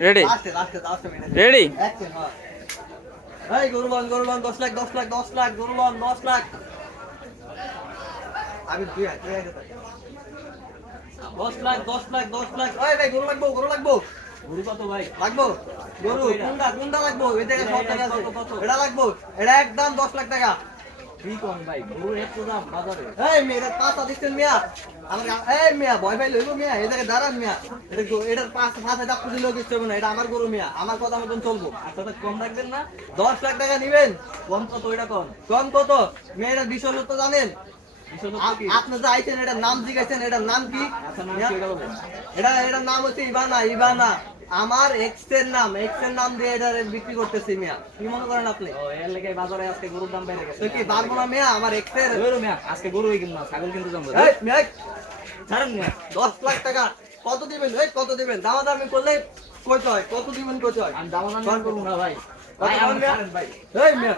ready ready এই গরুলন 10 লাখ 10 লাখ 10 লাখ গরুলন 10 লাখ আমি 10 লাখ 10 লাখ 10 লাখ এই ভাই গরু লাগবো গরু কত ভাই লাগবো গরু কোনটা লাগবো এই জায়গায় সব টাকা আছে এটা লাগবো এটা একদম 10 লাখ টাকা কি কোন ভাই গরু এত দাম বাজারে এই মেয়ের পাঁচটা দিচ্ছেন মিয়া আমার এই মিয়া ভয় ভাই লইবো মিয়া এই জায়গায় দাঁড়ান মিয়া এটার পাঁচ হাজার পুঁজি লোক ইচ্ছে না এটা আমার গরু মিয়া আমার কথা মতন চলবো আপনারা কম রাখবেন না 10 লাখ টাকা নিবেন কম কত এটা কম কত মেয়েরা বিষয় তো জানেন আপনি যে আইছেন এটার নাম জিজ্ঞাসেন এটার নাম কি এটার নাম হচ্ছে ইবানা আমার এক্স এর নাম দিয়ে এটা বিক্রি করতেছি মিয়া কি মনে করেন আপনি এর লেগে বাজারে আজকে গরুর দাম বেড়ে গেছে কি পারবো না মিয়া আমার এক্স এর মিয়া আজকে গরু কিনবো না ছাগল কিনতে যাবো এই মিয়া ছাড়েন মিয়া 10 লাখ টাকা কত দিবেন কত দিবেন দামাদামি করলে কত হয় কত দিবেন কত হয় আমি দামাদামি করব না ভাই ভাই এই মিয়া